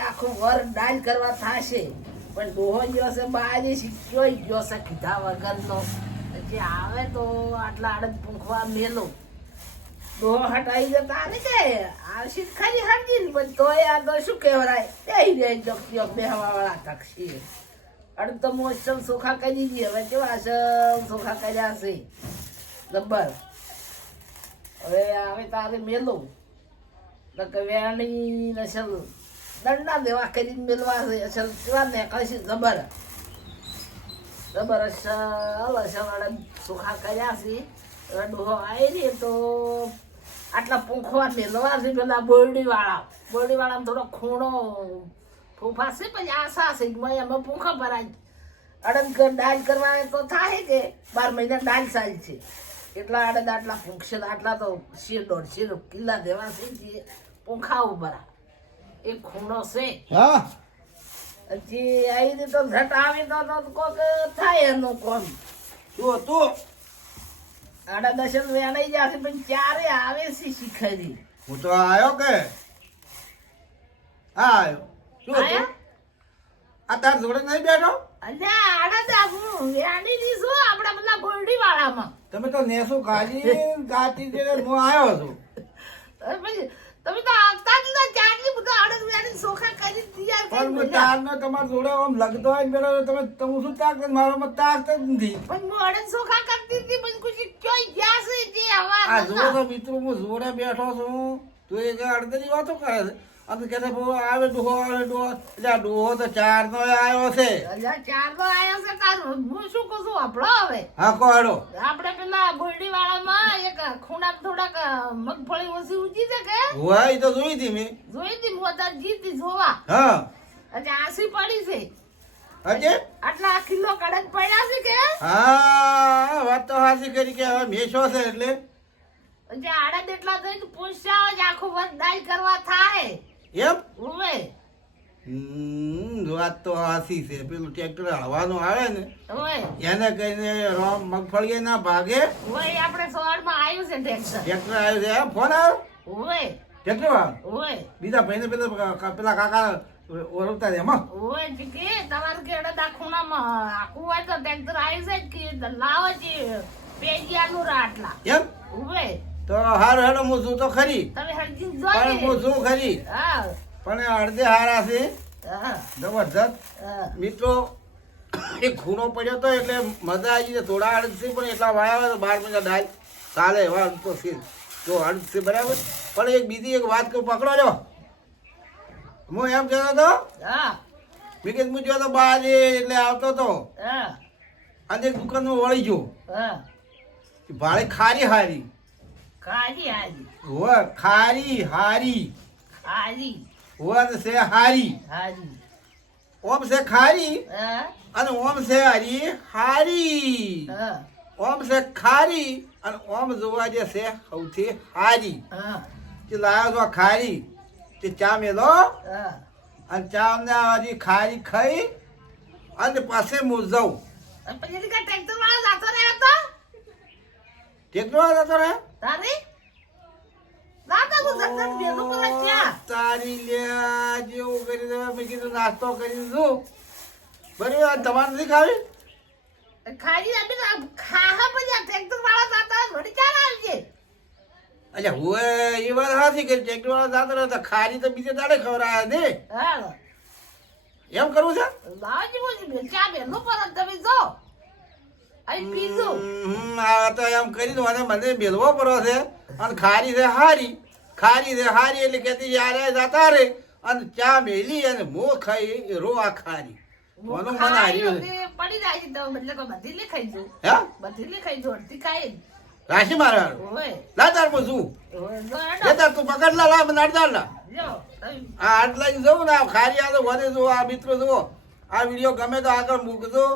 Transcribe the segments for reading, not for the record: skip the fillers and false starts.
આખું વર ડાલ કરવા થશે પણ ડોહો ગયો છે બાજે શીખ્યો ગયો છે કીધા વગરનો જે આવે તો આટલા આડદ પૂંખવા મેલો ડોહો હટાઈ જતા ને કે આવશે ખરી હરજી ને પણ તોય આ તો શું કહેવાય તે રે બેહવા વાળા તકશી અડ તો મોસમ સોખા કરી દીધી હવે કેવા છે સોખા કર્યા છે જબ્બર હવે આવે તારે મેલો વેણી અસલ દંડા દેવા કરીને મેળવા છે અસલ કેવા ને કશી જબર જબર અસલ અસલ સુખા કર્યા છે ડોહો આવી રહી તો આટલા પૂંખવા મેળવા છે પેલા બોરડી વાળા થોડો ખૂણો ફૂફા છે પછી આશા છે એમાં પૂંખા ભરાય અડદ ડાલ કરવા તો થાય કે 12 મહિના ડાલ સાલ છે એટલા આડદ આટલા પૂંખશે આટલા તો 100-150 કિલ્લા દેવા છે પૂંખા ઉભરા એક ખૂણો છે હા હજી આવી તો ઘટ આવી તો કોક થાય એનું કોમ તું તું આડા દશન વેણાઈ જશે પણ ચારે આવે છે શીખરી હું તો આવ્યો કે હા આવ્યો શું હતું આ તાર જોડે નહીં બેઠો અલ્યા આડા દાગું વેણી દીધું આપડા પેલા બોરડી વાળામાં તમે તો નેસું ગાજી ગાતી દે હું આવ્યો છું પછી તમે તો આવતા જ ના ચારની બધા અડદ વેણી સોખા કરી દિયા પણ તારનો તમારા જોડે આમ લગતો હોય ને પેલો તમે શું તાક મારામાં તાક જ નથી પણ હું અડદ સોખા કરતી હતી પણ કુછ ચોઈ ગયા છે જે હવા આ જોડે તો મિત્રો હું જોડે બેઠો છું તું એ અડધની વાતો કરે છે અને કે છે આવે ડોહો એટલે આ ડોહો તો 4 નો આવ્યો છે અલ્યા ચાર નો આયો છે તાર હું શું કહું છું આપણો હવે હા કોડો આપણે પેલા બોરડી વાળામાં એક ખૂણા થોડાક મગફળી ઓછી ઊંચી છે કે હોય ઈ તો જોઈ હતી મેં જોઈ હતી હું તાર જીતી જોવા હા એટલે આસી પડી છે હજે આટલા કિલો કડક પડ્યા છે કે હા વાત તો હાસી કરી કે હવે મેશો છે એટલે જે આડદ એટલા થઈને પૂછ્યા જ આખું વર દાલ કરવા થાય એમ ઉવે વાત તો હાસી છે પેલું ટ્રેક્ટર હવાનું આવે ને ઉવે એને કહીને રોમ મગફળી ના ભાગે ઉવે આપણે સવારમાં આવ્યું છે ટ્રેક્ટર ટ્રેક્ટર આવ્યું છે એમ ફોન આવ્યો ઉવે ટ્રેક્ટર વાળો ઉવે બીજા ભાઈને પેલા કાકા ઓળખતા છે એમાં ઉવે કે તમારે કે અડદ આ ખૂણામાં આખું હોય તો ટ્રેક્ટર આવી છે કે લાવો છે પેડિયાનું રાટલા એમ ઉવે તો હારું હેડો હું જોઉં તો ખરી તમે હરજી પણ હું જોઈ જોઉં ખરી હા પણ અડધે હારા છે હા જબરજસ્ત હા મિત્રો એક ખૂણો પડ્યો તો એટલે મજા આવી છે થોડા અડધથી પણ એટલા વાયા હોય તો 12 મહિના ડાલ ચાલે એવા તો છે તો અડધથી બરાબર પણ એક બીજી એક વાત કહું પકડો જો હું એમ કહેતો હતો હા વિકેટ મૂક્યો તો બાજે એટલે આવતો તો હા અને એક દુકાનમાં વળી ગયો હા ભાડે ખારી હારી ખારી હારી હોય ખારી હારી હારી હોય ને છે હારી હારી ઓમ છે ખારી હા અને ઓમ છે હારી હારી હા ઓમ છે ખારી અને ઓમ જોવા જે છે સૌથી હારી હા તે લાવ્યો છો ખારી તે ચા મેલો હા અને ચા અમને હજી ખારી ખાઈ અને પાસે હું જાઉં પછી કા ટ્રેક્ટર વાળા જાતો રહ્યા તો ટેકનો જતો રે તારી દાદા હું જગત બેનો પર ક્યાં તારી લે જેવું કરી દે મેં કીધું નાસ્તો કરી દઉં બરાબર તમારે નથી ખાવી ખારી આપી ખાહા પછી ટ્રેક્ટર વાળા જાતા વળી ચાર આવજે અચ્છા હોય એ વાત હાથી કે ટ્રેક્ટર વાળા જતો રહે તો ખારી તો બીજે દાડે ખવડાવે ને હા એમ કરવું છે લાવજી હું ચા બેનો પર તમે જો આઈ પીજો આ તો એમ કરી દો અને મને બેલવો પડો છે અને ખારી છે હારી એટલે કહેતી યારે જતા રે અને ચા મેલી અને મો ખાઈ રો આ ખારી મને મન હાર્યું પડી જાય છે તો એટલે કે બધી લે ખાઈ જો હે બધી લે ખાઈ જો અડધી ખાઈ રાશી મારે ઓય લાતાર માં શું લેતાર તું પકડ લા મને અડધાર લા જો આ આટલા જવું ને ખારી આ તો વધે જો આ મિત્રો જુઓ આ વિડીયો ગમે તો આગળ મૂકજો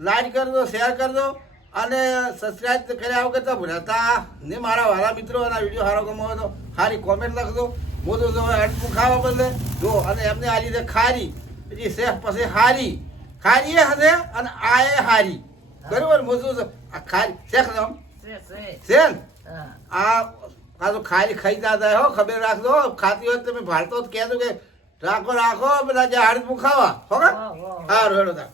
લાઈક કરજો શેર કરજો અને સબસ્ક્રાઇબ કર્યા વગર તો ભૂલતા ને મારા વાળા મિત્રો અને વિડીયો સારો ગમો હોય તો સારી કોમેન્ટ લખજો હું તો જો અડકું ખાવા બદલે જો અને એમને આ રીતે ખારી પછી શેફ પછી હારી ખારી એ હશે અને આ એ હારી બરોબર હું શું આ ખારી શેખ નામ શેન આ તો ખારી ખાઈ જતા હો ખબર રાખજો ખાતી હોય તમે ભાળતો જ કહેજો કે રાખો રાખો પેલા જે હાડી મુખાવા હો વાહ, વાહ. હા રેડો તા